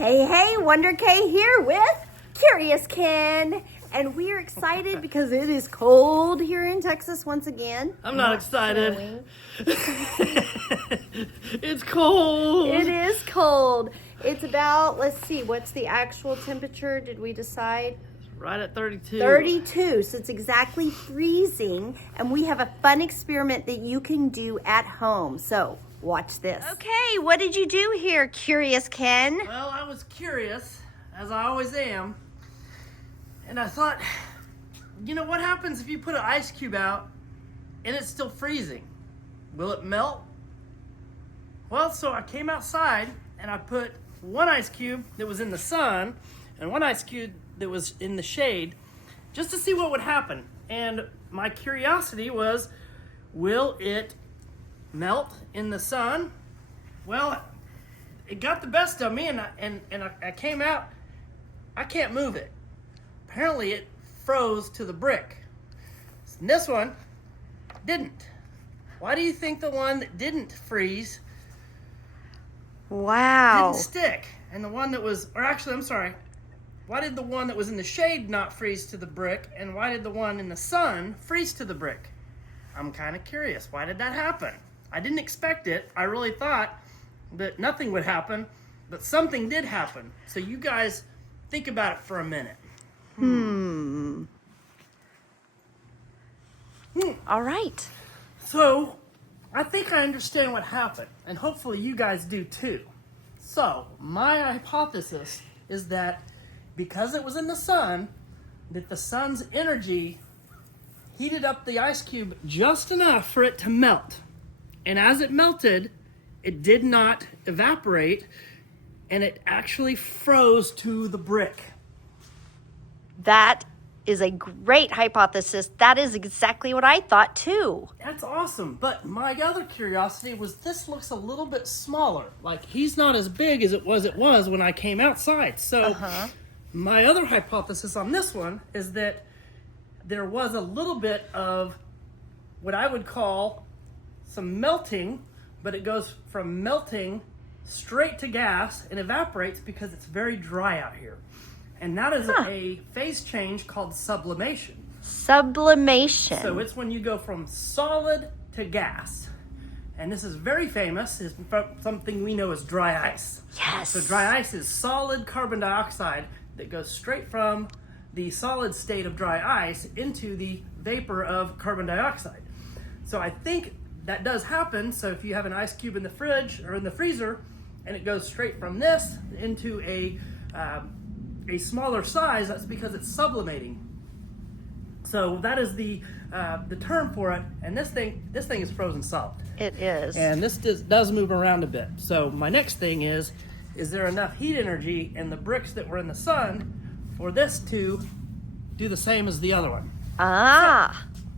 Hey, Wonder K here with Curious Ken. And we are excited because it is cold here in Texas once again. I'm not excited. It's cold. It is cold. It's about, let's see, what's the actual temperature? Did we decide? Right at 32. 32, so it's exactly freezing. And we have a fun experiment that you can do at home. So watch this. Okay, what did you do here, Curious Ken? Well, I was curious, as I always am. And I thought, you know, what happens if you put an ice cube out and it's still freezing? Will it melt? Well, so I came outside and I put one ice cube that was in the sun and one ice cube that was in the shade just to see what would happen. And my curiosity was, will it melt in the sun? Well, it got the best of me and I came out, I can't move it. Apparently it froze to the brick. And this one didn't. Why do you think the one that didn't freeze Wow. didn't stick? And the one that was, or actually, I'm sorry, why did the one that was in the shade not freeze to the brick? And why did the one in the sun freeze to the brick? I'm kind of curious. Why did that happen? I didn't expect it. I really thought that nothing would happen, but something did happen. So you guys think about it for a minute. All right. So, I think I understand what happened, and hopefully you guys do too. So, my hypothesis is that because it was in the sun, that the sun's energy heated up the ice cube just enough for it to melt. And as it melted, it did not evaporate, and it actually froze to the brick. That is a great hypothesis. That is exactly what I thought too. That's awesome. But my other curiosity was this looks a little bit smaller. Like he's not as big as it was when I came outside. So my other hypothesis on this one is that there was a little bit of what I would call some melting, but it goes from melting straight to gas and evaporates because it's very dry out here. And that is a phase change called sublimation. Sublimation. So it's when you go from solid to gas. And this is very famous. It's something we know as dry ice. Yes. So dry ice is solid carbon dioxide that goes straight from the solid state of dry ice into the vapor of carbon dioxide. So I think that does happen. So if you have an ice cube in the fridge or in the freezer and it goes straight from this into a smaller size, that's because it's sublimating. So that is the term for it. And this thing is frozen solid. It is. And this does move around a bit. So my next thing is there enough heat energy in the bricks that were in the sun for this to do the same as the other one? So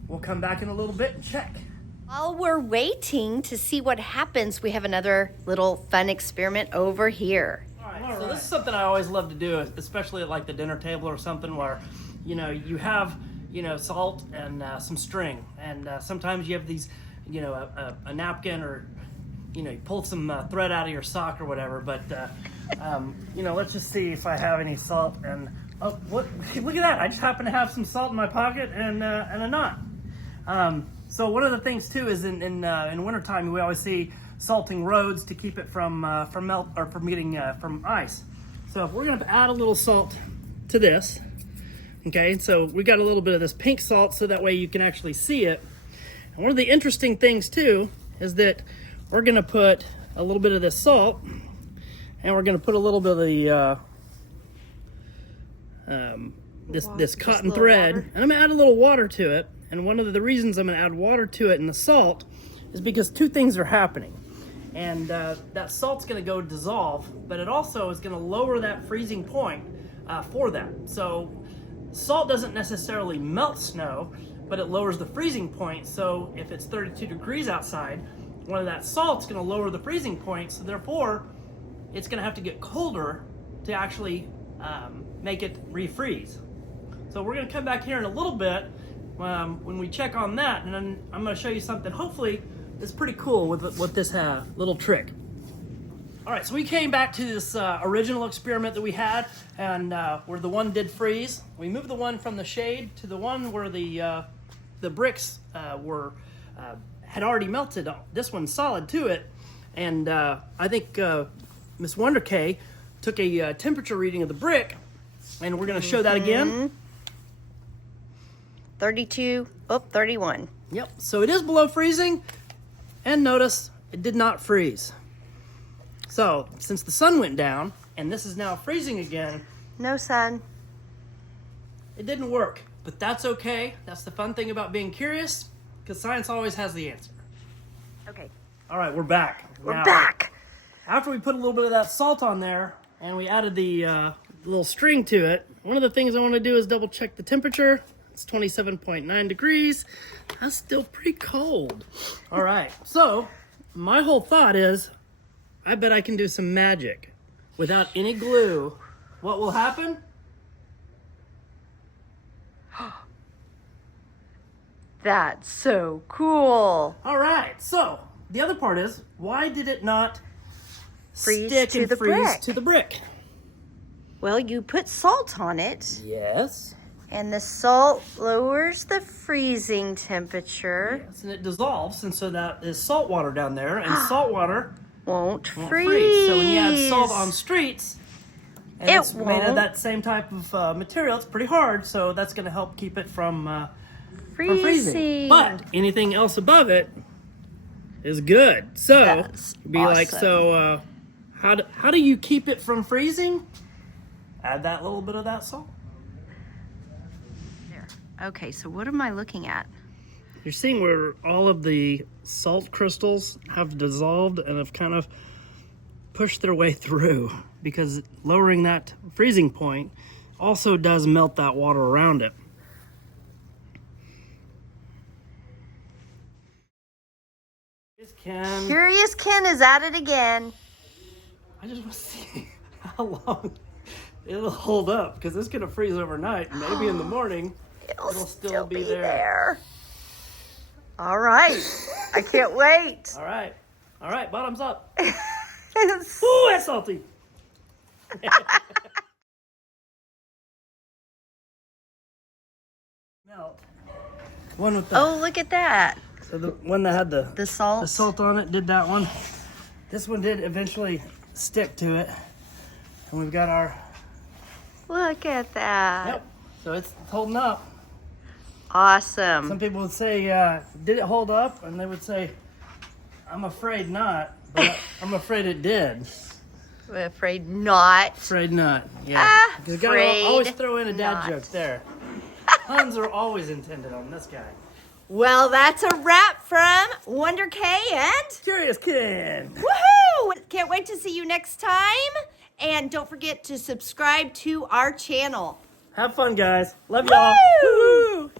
we'll come back in a little bit and check. While we're waiting to see what happens, we have another little fun experiment over here. All right. So this is something I always love to do, especially at like the dinner table or something where, you know, you have, you know, salt and some string. And sometimes you have these, you know, a napkin or, you know, you pull some thread out of your sock or whatever. But, you know, let's just see if I have any salt. And, oh, what? Look at that. I just happen to have some salt in my pocket and a knot. So one of the things too is in wintertime we always see salting roads to keep it from melt or from getting from ice. So if we're going to add a little salt to this, okay, so we got a little bit of this pink salt so that way you can actually see it. And one of the interesting things too is that we're going to put a little bit of this salt and we're going to put a little bit of the this cotton thread, and I'm going to add a little water to it. And one of the reasons I'm going to add water to it and the salt is because two things are happening. And that salt's going to go dissolve, but it also is going to lower that freezing point for that. So salt doesn't necessarily melt snow, but it lowers the freezing point. So if it's 32 degrees outside, one of that salt's going to lower the freezing point. So therefore, it's going to have to get colder to actually make it refreeze. So we're going to come back here in a little bit when we check on that, and then I'm going to show you something hopefully that's pretty cool with this little trick. All right, so we came back to this original experiment that we had, and where the one did freeze. We moved the one from the shade to the one where the bricks had already melted. This one's solid to it, and I think Miss Wonder K took a temperature reading of the brick, and we're going to show that again. 32, 31. Yep, so it is below freezing, and notice it did not freeze. So, since the sun went down, and this is now freezing again, No sun. it didn't work. But that's okay. That's the fun thing about being curious, because science always has the answer. Okay. All right, we're back. We're back. After we put a little bit of that salt on there, and we added the little string to it, one of the things I want to do is double check the temperature. It's 27.9 degrees. That's still pretty cold. All right, so my whole thought is, I bet I can do some magic. Without any glue, what will happen? That's so cool. All right, so the other part is, why did it not Freeze stick to and the freeze brick. to the brick? Well, you put salt on it, Yes. and the salt lowers the freezing temperature. Yes, and it dissolves, and so that is salt water down there, and salt water Won't won't freeze. freeze. So when you add salt on streets, and It it's made of won't. that same type of material, it's pretty hard, so that's going to help keep it from freezing. But anything else above it is good. So That's be like, so how do you keep it from freezing? Add that little bit of that salt. There. Okay, so what am I looking at? You're seeing where all of the salt crystals have dissolved and have kind of pushed their way through, because lowering that freezing point also does melt that water around it. Ken, Curious Ken is at it again. I just want to see how long it'll hold up, because it's going to freeze overnight. Maybe in the morning It'll still be there. All right. I can't wait. All right, bottoms up. Ooh, that's salty. Melt. One with the, Oh, look at that. so the one that had The salt. the salt on it did that one. This one did eventually stick to it, and we've got our Look at that. yep. So it's holding up. Awesome. Some people would say, "Did it hold up?" And they would say, "I'm afraid not, but I'm afraid it did." I'm afraid not. Afraid not. Yeah. You gotta Afraid always throw in a dad not. joke there. Puns are always intended on this guy. Well, that's a wrap from Wonder K and Curious Ken. woohoo! Can't wait to see you next time. And don't forget to subscribe to our channel. Have fun, guys. Love y'all. Woo!